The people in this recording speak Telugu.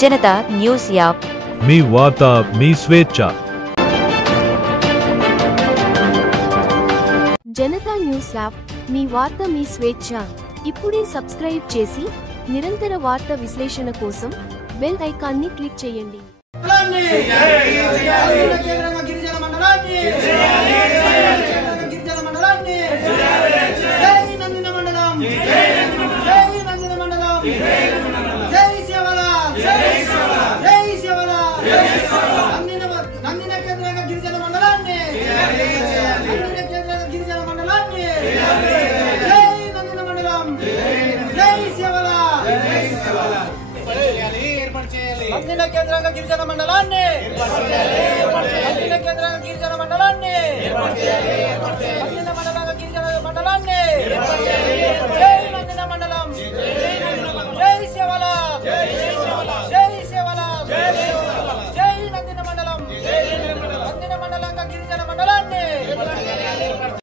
జనతా న్యూస్ యాప్ మీ వార్త మీ స్వేచ్ఛ. జనతా న్యూస్ యాప్ మీ వార్త మీ స్వేచ్ఛ. ఇప్పుడే సబ్స్క్రైబ్ చేసి నిరంతర వార్త విశ్లేషణ కోసం బెల్ ఐకాన్ని క్లిక్ చేయండి. నందిన కేంద్రంగా గిరిజన మండలాన్ని నందిన కేంద్రంగా గిరిజన మండలాన్ని నందిన మండలంగా గిరిజన మండలాన్ని